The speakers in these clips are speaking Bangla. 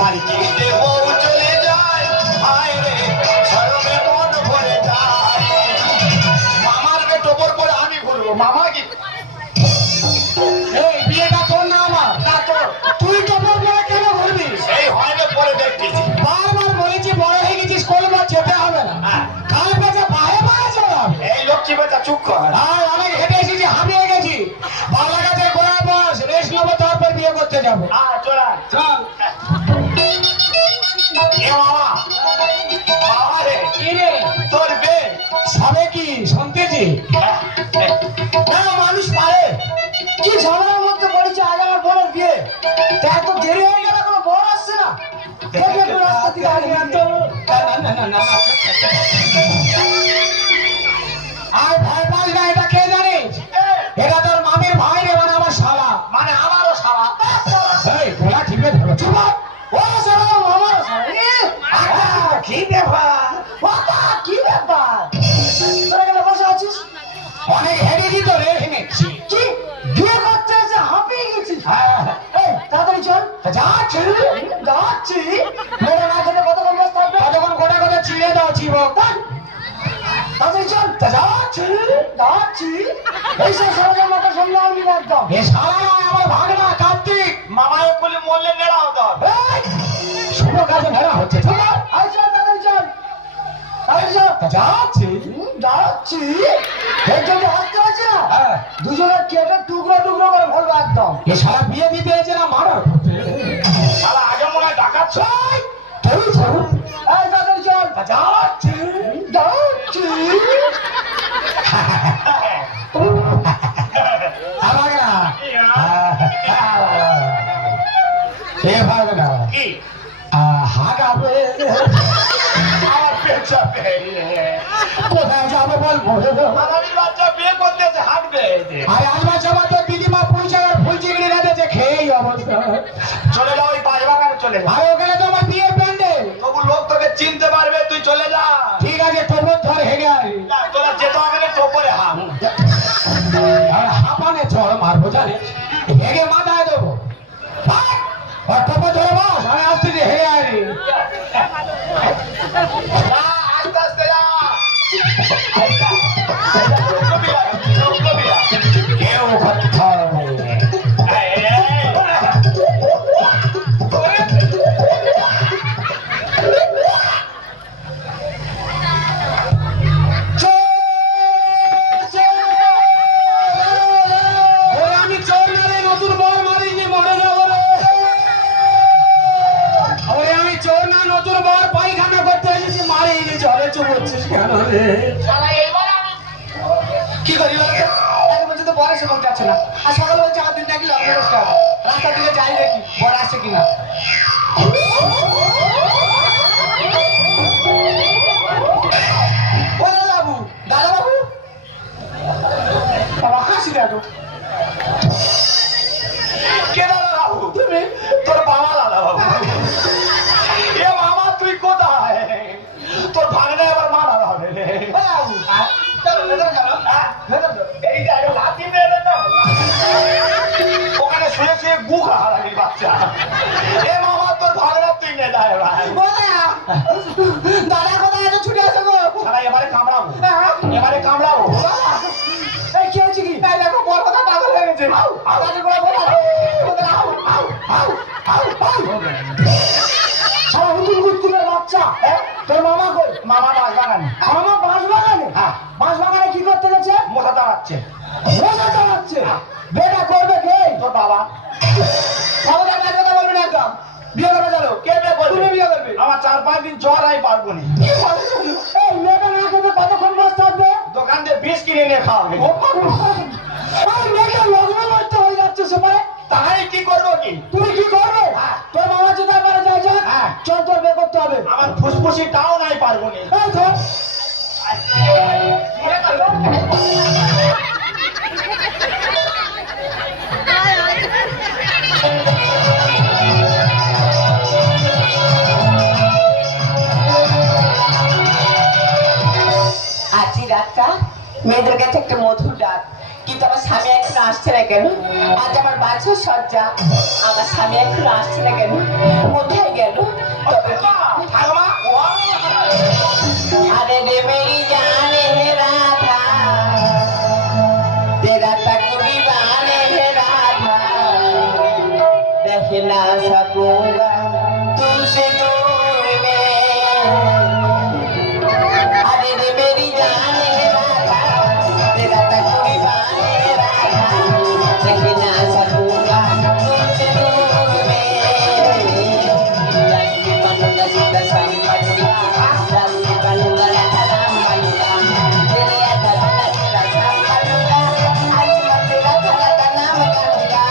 মালিকিতে বউ চলে যায়, হায় রে শরমে মন ভরে যায়। মামার টোপর পরে আমি ঘুরবো, মামা কি এই বিয়েটা তোর না আমার? না তোর? তুই টোপর পরে কেন ঘুরবি? এই হয়তো পরে দেখতেছি। বারবার বলেছি বড় হয়ে গেছিস, কোনোবার যেতে হবে না। কাল বেচা বাহে বাহে চলে হবে। এই লক্ষ্মী বেটা চুপ কর। আর অনেক হেঁটে এসেছি, হাঁপিয়ে গেছি। বাংলা কাছে গোড়া বস, রেস্ট নেবো, তারপর বিয়ে করতে যাবো। চল চল। এ মামা, মামা রে কি রে? তোর বে সবে কি শুনতেছি? না মানুষ পারে কি ঝামেলার মধ্যে পড়েছে, আজ আমার বোনের বিয়ে। তা এত দেরি হয়ে গেল, কোনো বোন আসছে না। দেখি একটু রাস্তা থেকে আগে আনতো। আর ভয় পাস না, এটা কে জানিস? এটা তোর মামির ভাই রে, মানে আমার শালা। মানে আমারও সারা। এই গোলা টিপে ধরো, চুপ কর। ও শালা, আমার শালা। কি ব্যাপার? বাবা, কি ব্যাপার? তোরা এখানে বসে আছিস? অনেক হেঁটেছি তো, রে হেঁটেছি। কি বিয়ে করতে এসে হাঁপিয়ে গেছিস? এই তাড়াতাড়ি চল। যাচ্ছি যাচ্ছি। মেয়েরা না খেতে কতক্ষণ বসে থাকবে? কতক্ষণ গোটা গোটা চিড়ে দাও, চিবক। তাড়াতাড়ি চল। যাচ্ছি যাচ্ছি। এইসব সরকার মতো সঙ্গে আনবি না একদম। এ শালা আমার ভাগনা কার্তিক। মামায় বলে মরলে নেড়া হতো। এই, শুভ কাজে ভেড়া হচ্ছে। চল আয়, চল তাড়াতাড়ি চল। যাচ্ছি যাচ্ছি। এর জন্য হাসতে হচ্ছে না? দুজনের কেটে টুকরো টুকরো করে ফেলবো একদম। এ সারা বিয়ে দিতে হয়েছে না মারা? শালা আগে মনে হয় ডাকাচ্ছ। চল চল, এই তাড়াতাড়ি চল। যাচ্ছি যাচ্ছি। আমাকে না এ ভাবে না কি হাগাবে। আমার পেট চাপে। কোথায় যাবো বল? মামার বাচ্চা বিয়ে করতেছে, হাঁটবে। আরে আলমা চাপা তো দিদিমা পৌঁছে আর ফুল চিংড়ি রাঁধেছে, খেয়েই অবস্থা। চলে যাও, ওই পাঁচ বাগানে চলে যা। আর ওখানে তো আমার বিয়ের প্যান্ডেল। তবু লোক তোকে চিনতে পারবে, তুই চলে যা। ঠিক আছে, টোপর ধর, হেগে আয়। তোরা যেতে হবে না, চোপরে হাম। আর হাঁপানে ঝড় মারবো জানিস, হেগে মাথায় দেবো। ভাগ! আর টোপর ধরে বস, আমি আসতেছি, হেগে আয় রে। যা, আস্তে আস্তে যা। লোকবিরা, লোকবিরা। কেউ কথা নেই। এই, এই। আমি চোর না রে, নতুন বর মারিনি, মরে যাবো রে। ওরে আমি চোর না, নতুন বর পায়খানা করতে এসেছি, মারিনি। জলে চুপড়ছিস কেন রে? কি করি বলতো? এখন পর্যন্ত বরের সেবন যাচ্ছে না। আর সকালে বলছে আমার দিন নাকি লগ্ন করতে হবে। রাস্তার দিকে যাই দেখি বর আসছে কিনা। ও বাবু, দাদা বাবু, বাবা হাসি দেখো। কে দাদা বাবু? তুমি তোর বাবা দাদা বাবু। এ মামা, তুই কোথায়? তোর ভাগনে আবার মারা হবে রে। বাবু, চলো ভেতরে চলো। এই যে আগে লাথি মেরে দে না। ওখানে শুয়ে শুয়ে গু খাওয়াবি বাচ্চা। এ মামা, তোর ভাগনা তুই নে যায় ভাই। দাদা কোথায় আছে? ছুটে আসো গো। সারা এবারে কামড়াবো, এবারে কামড়াবো। এই কি হয়েছে কি? এই দেখো বর কথা পাগল হয়ে গেছে। দাদা করে বল, সারা হুতুম গুতুমের বাচ্চা। তোর মামা কই? মামা বাস বাগানে। মামা বাঁশ বাগানে? হ্যাঁ। বাঁশ বাগানে কি করতে গেছে? মোটা দাঁড়াচ্ছে। মজা চালাচ্ছে। বেটা করবে কে? তোর বাবা। খবরদার কাজ কথা বলবি না একদম। বিয়ে করবে চলো। কে বিয়ে করবে? তুমি বিয়ে করবে। আমার 4-5 দিন জ্বর, আমি পারবো না। এই মেয়েটা না খেতে কতক্ষণ বসে থাকবে? দোকান দিয়ে বিষ কিনে নিয়ে খাওয়াবে। এই মেয়েটা লগ্ন করতে হয়ে যাচ্ছে সেপারে। তাহলে কি করবো কি? তুমি কি করবে? তোর মামা যেতে পারে, যাই যা। হ্যাঁ। চল তোর বিয়ে করতে হবে। আমার ফুসফুসিটাও নাই পারবো না। এই ধর। আজই রাতটা মেয়েদের কাছে একটা মধুর রাত, কিন্তু আমার স্বামী এখন এখনো আসছে না কেন? আজ আমার বাছুর সজ্জা, আমার স্বামী এখনো আসছে না কেন? কোথায় গেল? তবে কি ঠাকুমা अरे रे मेरी जान है राधा, तेरा तकरी बान है राधा, रह ना सकूंगा तुमसे दूर में। अरे रे मेरी जान है राधा, तेरा तकरी बान है राधा, रह ना सकूंगा तुमसे दूर में। रंग बनूंगा सीधा शाम बनूंगा, रंग बनूंगा राम बनूंगा, तेरे अधर तेरा शाम बनूंगा, आज मैं तेरा थला का नाम करूंगा।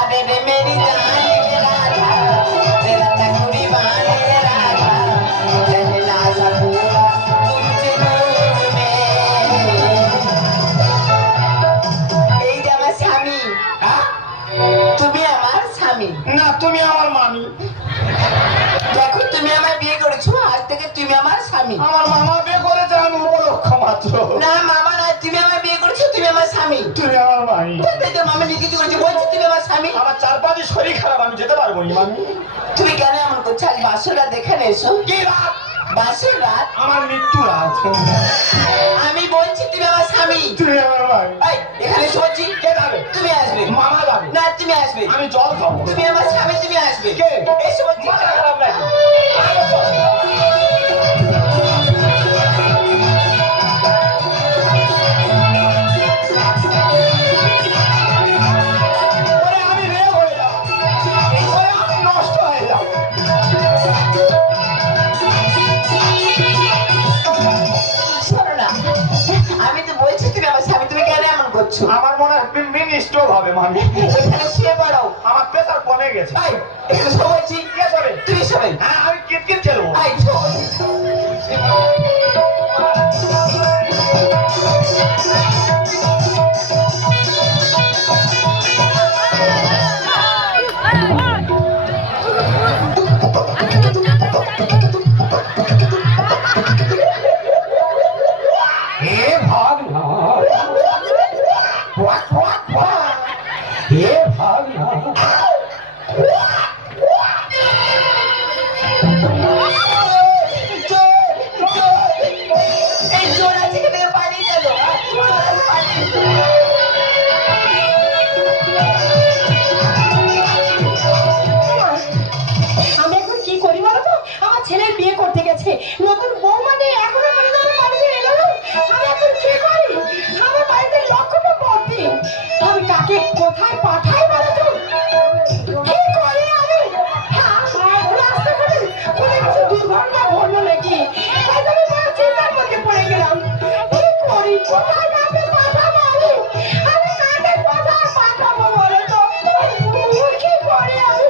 अरे रे मेरी जान है राधा, तेरा तकरी बान है राधा, रह ना सकूंगा तुमसे दूर में। এই যে আমার স্বামী, হ্যাঁ? তুমি আমার স্বামী। না তুমি আমার মামি। দেখো তুমি আমায় বিয়ে করেছো, আজ থেকে তুমি আমার স্বামী। আমার মামা বিয়ে করেছে, আমি উপলক্ষ মাত্র। না মামা না, তুমি আমায় বিয়ে করেছো, তুমি আমার স্বামী। তুমি আমার মামি। কোথায় তো মামা লিখিত করেছে, বলছি তুমি আমার স্বামী। আমার চারপাশে শরীর খারাপ, আমি যেতে পারবো না মামি। তুমি কেন এমন করছো? আজ বাসর রাত এখানে এসো। কি রাত? বাসর রাত? আমার মৃত্যু রাত। আমি বলছি তুমি আমার স্বামী। তুমি আমার মামি। এই, এখানে এসো বলছি। কে যাবে? তুমি আসবে। মামা যাবে। না তুমি আসবে। আমি জল খাবো। তুমি আমার স্বামী, তুমি আসবে। কে? এসো বলছি। মাথা খারাপ নাকি? ওরে আমি রেগ হয়ে যাবো। ওরে আমি নষ্ট হয়ে যাবো। শোনো না, আমি তো বলছি তুমি আমার স্বামী, তুমি কেন এমন করছো? আমার মনে হয় মিন স্ট্রোক হবে মামি। এখানে শুয়ে পড়ো। আমার প্রেসার কমে গেছে। এই, এখানে শো বলছি। কে যাবে? তুমি শোবে। হ্যাঁ আমি কিটকিট খেলবো। এই, শো বলছি। হে ভাগনা ওয়াক ওয়াক ওয়াক। হে ভাগনা এই জোর আছে কি তুমি পালিয়ে যাবো? জোর আছে, পালিয়ে যাবো। আমি এখন কি করি বলো তো? আমার ছেলের বিয়ে করতে গেছে, নতুন বৌমা নেই, এখনো পর্যন্ত আমার বাড়িতে এলো না। আমি এখন কি করি? আমার বাড়িতে লক্ষ্যটা ভর্তি, আমি কাকে কোথায় পাঠাই বলো তো? কি করি আমি? হ্যাঁ, রাস্তাঘাটে কোনো কিছু দুর্ঘটনা ঘটলো নাকি? তাই তো আমি বড় চিন্তার মধ্যে পড়ে গেলাম। কি করি? কোথায় কাকে পাঠাবো আমি? আমি কাকে কোথায় পাঠাবো বলো তো? কি করি আমি?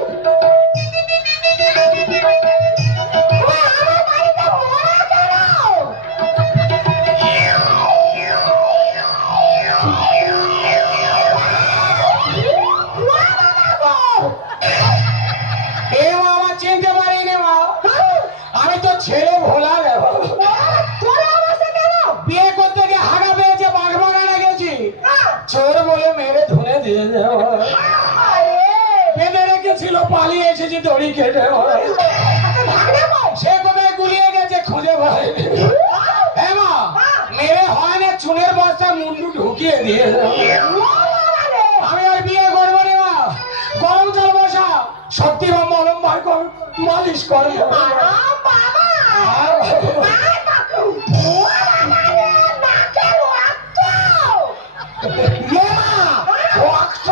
আমার বাড়িতে মরা কেন? মরা বাবা গো! এ মা, আমার চিনতে পারিনি মা। আমি তো ছেলে ভোলা রে বাবা। তোরা আমাকে কেন? বিয়ে করতে গিয়ে হাগা পেয়েছে, বাগবাগানে গেছি, চোর বলে মেরে ধরে দিয়েছে। আরে, বেঁধে রেখেছিল, পালিয়ে এসেছি দড়ি কেটে। ভাগনা বল। সে কোথায় গুলিয়ে গেছে খুঁজে পাইনি। হ্যাঁ মা, মেরে হয় না, চুনের বস্তা মুন্ডু ঢুকিয়ে দিয়েছে। আমি আর বিয়ে করবো রে মা। গরম জল বসা, সত্যি বা মলম বার কর, মালিশ করবো। এ মা, রক্ত।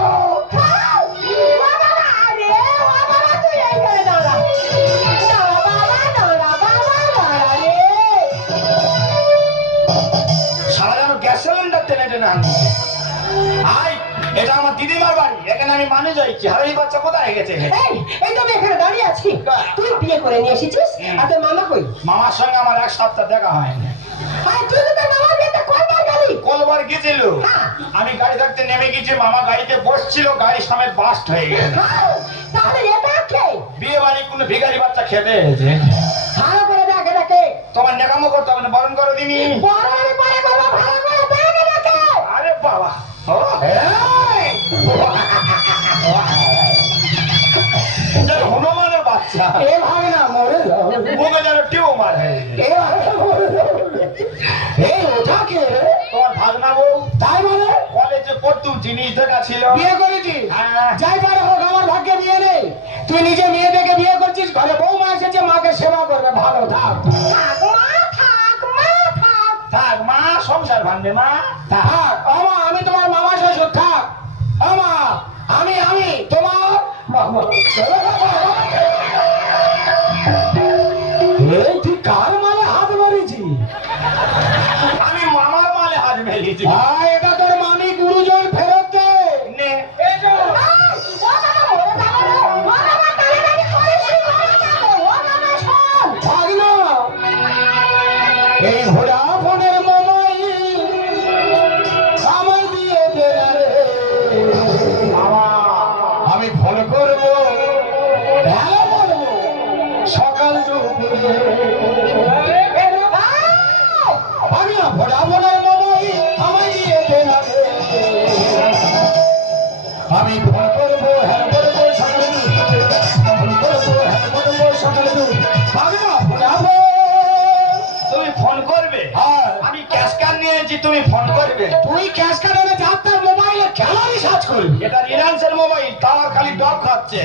সারা যেন গ্যাস সিলিন্ডার টেনে টেনে আনছে। আই, এটা আমার দিদিমার বাড়ি, এখানে আমি মানে যাইছি। আর এই বাচ্চা কোথায় গেছে? এই তো আমি এখানে দাঁড়িয়ে আছি, তুই বিয়ে করে নিয়ে এসেছিস, আর তোর মামা কই? মামার সঙ্গে আমার এক সপ্তাহ দেখা হয়নি। আর তুই তো তোর মামার বিয়েতে কয়বার গেলি? কলবার গেছিল। হ্যাঁ। আমি গাড়ি থাকতে নেমে গেছি, মামা গাড়িতে বসছিল, গাড়ি সমেত বাস্ট হয়ে গেছে। তাহলে এটা কে? বিয়ে বাড়ি কোনো ভিখারি বাচ্চা খেতে এসেছে। ভালো করে দেখ এটা কে? তোমার নেকামো করতে হবে না, বরণ করো দিনি। বড় আমি পরে করবো, ভালো করে দেখ এটা কে? আরে বাবা, ও, এই! যেন হনুমানের বাচ্চা এভাবে না মরে যাও। মুখে যেন টিউমার হয়ে গেছে। এভাবে মরে যাও। এই ওটা কে রে? তোমার ভাগনা বউ তাই বলে কলেজে পড়তুম জিনিস দেখা ছিল। বিয়ে করেছি হ্যাঁ। যাই পারে হোক আমার ভাগ্যে বিয়ে নেই। তুই নিজে মেয়ে দেখে বিয়ে করছিস, ঘরে বৌমা এসেছে, মাকে সেবা করবে, ভালো থাক। থাক মা, থাক মা, থাক। থাক মা, সংসার ভাঙবে মা। থাক আমা, আমি তোমার মামা শ্বশুর, থাক আমা, আমি তোমার মামা। এই তুই কার মালে হাত মারিছি? আমি মামার মালে হাত মেলিয়েছি। এটা তোর মামি গুরুজন ফেরত দে। নে, এই, ও বাবা, মরে যাবে রে। ও বাবা, টানাটানি করিস নি, মরে যাবে। ও বাবা, শোন। থাক না। এই ঘোড়া ফোনের মামাই আমার দিয়ে দে না রে। মামা আমি ফোন করবো, হ্যালো বলবো, সকাল দুপুরে। আমি ভোড়া ফোনের মামাই আমায় দিয়ে দে না রে। আমি ফোন করবো, হ্যাঁ বলবো, সকাল দুপুরে। ফোন করবো, হ্যাঁ বলবো, সকাল দুপুরে। আমি না ভোড়া ফোন। তুমি ফোন করবে? হ্যাঁ। আমি ক্যাশ কার্ড নিয়েছি, তুমি ফোন করবে? তুই ক্যাশ কার্ডে যার তার মোবাইলে কেন রিচার্জ করবি? এটা রিলায়েন্সের মোবাইল, টাওয়ার খালি ডব খাচ্ছে।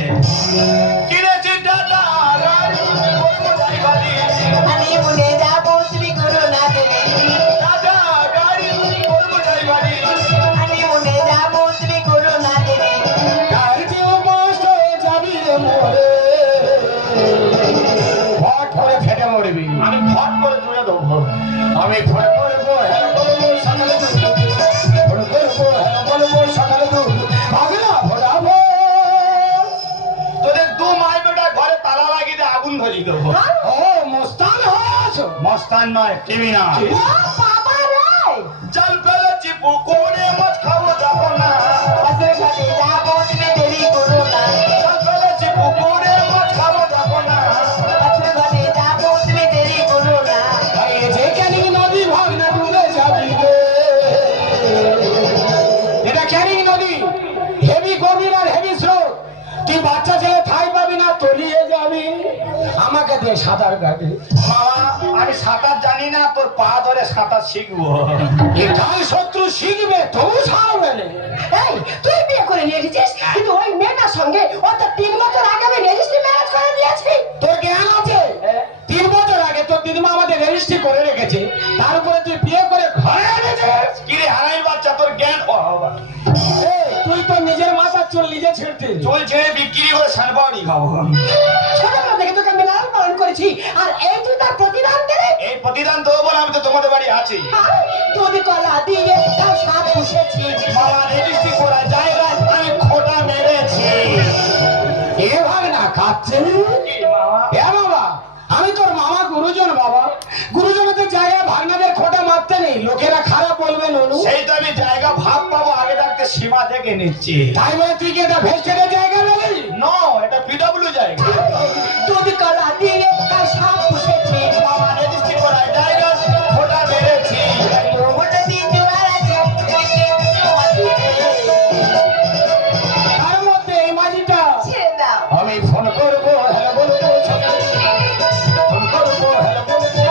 কিনেছি দাদা গাড়ি, করবো ড্রাইভারি। আমি ভুলে যাবো তুমি করো না দেরি। দাদা গাড়ি, করবো ড্রাইভারি। আমি ভুলে যাবো তুমি করো না দেরি। গাড়িতেও কষ্ট হয়ে যাবি রে মোরে। ফট করে ফেটে মরবি। আমি ফট করে জুড়ে দেবো। আমি ফোন করবো, হ্যাঁ বলবো, সকালে দুপুরে। ফোন করবো, হ্যাঁ বলবো, সকালে দুপুরে। পাগলা ভোলা ভোর। তোদের দু মাই বেটা ঘরে তালা লাগিয়ে দিয়ে আগুন ধরিয়ে দেবো। ও মোস্তান হয়ে আছো? মস্তান নয়, ক্রিমিনাল। ও বাবা রে। জল ফেলেছি পুকুরে, মাছ খাবো যাবো না। বাসের সাথে যাবো তুমি দেরি করো না। জল ফেলেছি পুকুরে, মাছ খাবো যাবো না। বাসের সাথে যাবো তুমি দেরি করো না। এই যে ক্যানিং নদী ভাগনা ডুবে যাবি রে। এটা ক্যানিং নদী, হেভি গভীর আর হেভি স্রোত। তুই বাচ্চা ছেলে ঠাই পাবি না, তলিয়ে যাবি। আমাকে দে সাঁতার কাটে। বাবা, আমি সাঁতার জানি না, তোর পা ধরে সাঁতার শিখবো। এটাই শত্রু শিখবে, তবু ছাড়বে না। এই, তুই বিয়ে করে নিয়ে এসেছিস, কিন্তু ওই মেয়েটার সঙ্গে ও তো 3 বছর আগে আমি রেজিস্ট্রি ম্যারেজ করে দিয়েছি। তোর জ্ঞান আছে? 3 বছর আগে তোর দিদিমা আমাদের রেজিস্ট্রি করে রেখেছে, তার উপরে তুই বিয়ে করে ঘরে এনেছিস। কিরে হারাই বাচ্চা, তোর জ্ঞান এই, তুই তো নিজের মাথার চুল নিজে ছিঁড়তে। চুল ছেড়ে বিক্রি করে সানপাউরি খাবো। ছোটবেলা থেকে তোকে আমি লালন পালন করেছি, আর এই তুই তার প্রতিদান দেবে। এই প্রতিদান দেবো বলে আমি তো তোমাদের বাড়ি আছি। দুধ কলা দিয়ে তাও সাপ পুষেছি। মামা রেজিস্ট্রি করা জায়গায় আমি খোটা মেরেছি। এভাবে না খাচ্ছে। কি মামা? এ বাবা, আমি তোর মামা গুরুজন বাবা। গুরুজনের তো জায়গায় ভাগনাদের খোটা মারতে নেই, লোকেরা খারাপ বলবে ননু। সেই তো আমি জায়গা ভাগ পাবো, আগে থাকতে সীমা থেকে নিচ্ছি। তাই বলে তুই কি এটা ভেস্টেডের জায়গা বলি? নো, এটা পিডব্লিউ জায়গা। দুধ কলা দিয়ে তাও সাপ পুষেছি। মামা রেজিস্ট্রি করা জায়গা খোটা মেরেছি। ওটা দিয়ে জোয়ার আছে, তুমি জোয়ার দিবে। তার মধ্যে এই মাঝিটা ছেড়ে দাও। আমি ফোন করবো, হ্যালো বলবো, ফোন করবো, হ্যালো বলবো,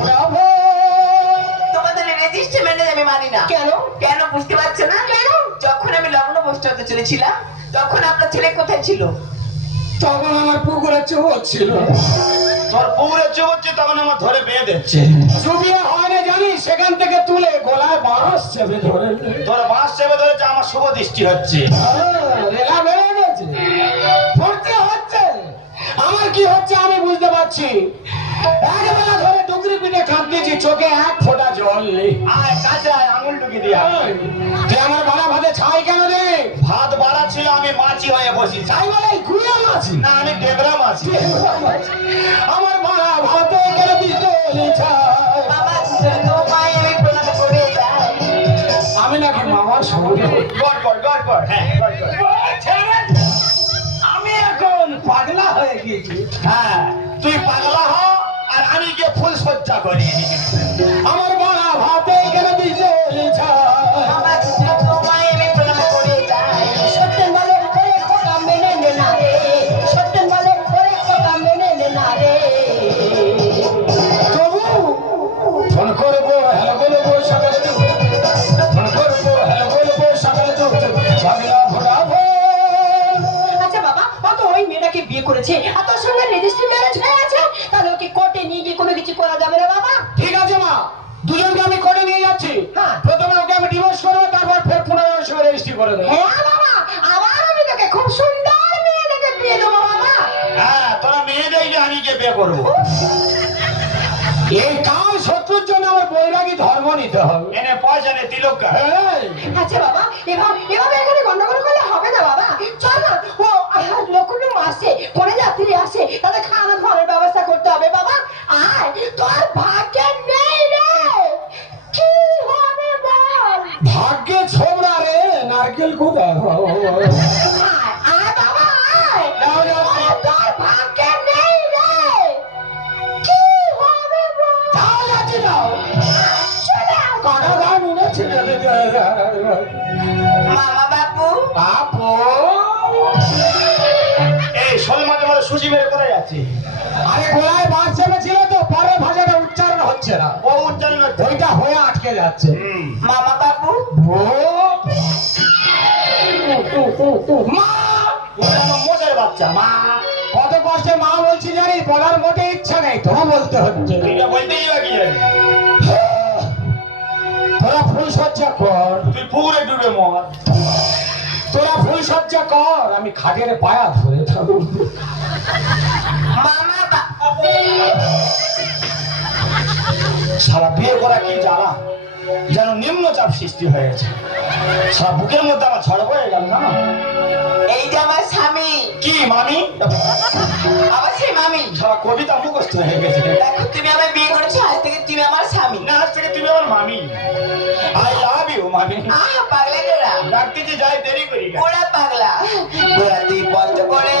ব্রাভো। তোমাদের রেজিস্ট্রি ম্যানেজ আমি মানি না। কেন? কেন বুঝতে পারছো না? কেন? যখন আমি লগ্ন বসতে হতে চলেছিলাম, তখন আপনার ছেলে কোথায় ছিল? তখন আমার পুকুরে চোখ ছিল। তোর পুকুরে চুবচ্ছে, তখন আমার ধরে বেয়ে দিচ্ছে। চুবিয়া হয় না জানি, সেখান থেকে তুলে গলায় বাঁশ চেপে ধরে। তোর বাঁশ চেপে ধরেছে, আমার শুভ দৃষ্টি হচ্ছে। রেলা বেড়ে গেছে, পড়তে হচ্ছে। আমার কি হচ্ছে আমি বুঝতে পারছি। একবেলা ধরে ডুগরি পিঠে কাঁদতেছি, চোখে 1 ফোঁটা জল নেই। আয় কাছে আয়, আঙুল ঢুকি দিয়া। তুই আমার বাড়া ভাতে ছাই কেন রে? ভাত বাড়া ছিল, আমি মাছি হয়ে বসি। ছাই বলে ঘুরে মাছি না, আমি ডেবরা মাছি। আমার বাড়া ভাতে কেন দিতে ছাই? বাবা তোমায় আমি প্রণাম করে যাই। আমি নাকি মামার সঙ্গে গড় কর, হ্যাঁ গড় কর। আমি এখন পাগলা হয়ে গেছি। হ্যাঁ, তুই পাগলা হ, আর আমি গিয়ে ফুল সজ্জা করি। আমার বাড়া ভাতে কেন দিতে ছাই? হ্যাঁ বাবা, আবার আমি তোকে খুব সুন্দর মেয়ে দেখে বিয়ে দেবো বাবা। হ্যাঁ, তোরা মেয়ে দেখলে আমি কে বিয়ে করবো। এই কাল শত্রুর জন্য আমার বৈরাগী ধর্ম নিতে হবে। এনে পয়সা নে তিলক কর। এই, আচ্ছা বাবা, এভাবে এখানে গন্ডগোল করলে হবে না বাবা। চল না, ও লক্ষ্মী আসে, পরে যাত্রী আসে, তাদের খাওয়ানো খাওয়ানোর ব্যবস্থা করতে হবে বাবা। আয়, তোর ভাগ্যে নেই রে, কি হবে বল? ভাগ্যে ছোবড়া রে, নারকেল কোথায়? আয়, আয় বাবা, আয়। যাও, যাও। ওরে, তোর ভাগ্যে নেই রে, কি হবে বল? যাও, যাচ্ছি, যাও। চলে আয়। কাটা গান উড়েছে। মামা বাবু আপু, এই শোল মাঝে মাঝে সুজি মেরে কোথায় যাচ্ছি? আরে গোলায় বাস চেপেছিল তো, পরের ভাষাটা উচ্চারণ হচ্ছে না, ও উচ্চারণ হচ্ছে। ওইটা হয়ে আটকে যাচ্ছে। মামা বাবু ও, মা, ওটা আমার মোষের বাচ্চা, মা। কত কষ্টে মা বলছি জানিস, বলার মোটে ইচ্ছা নেই, তোমা বলতে হচ্ছে। এটা বলতে যাবে কি জানি? তোরা ফুল সজ্জা কর, তুই পুকুরে ডুবে মর। তোরা ফুল সজ্জা কর, আমি খাটের পায়া ধরে থাকবো। মামা বাবু সারা বিয়ে করা কি জ্বালা, যেন নিম্নচাপ সৃষ্টি হয়ে গেছে। সারা বুকের মধ্যে আমার ঝড় হয়ে গেল না। এই যে আমার স্বামী, কি মামি? আমার সেই মামি। সারা কবিতা মুখস্থ হয়ে গেছে। দেখো তুমি আমায় বিয়ে করেছো, আজ থেকে তুমি আমার স্বামী। না, আজ থেকে তুমি আমার মামি। আই লাভ ইউ মামি। আহা পাগলা গোরা, ডাকতে যে যাই দেরি করি কেন? গোড়া পাগলা গোড়া, তুই কষ্ট করে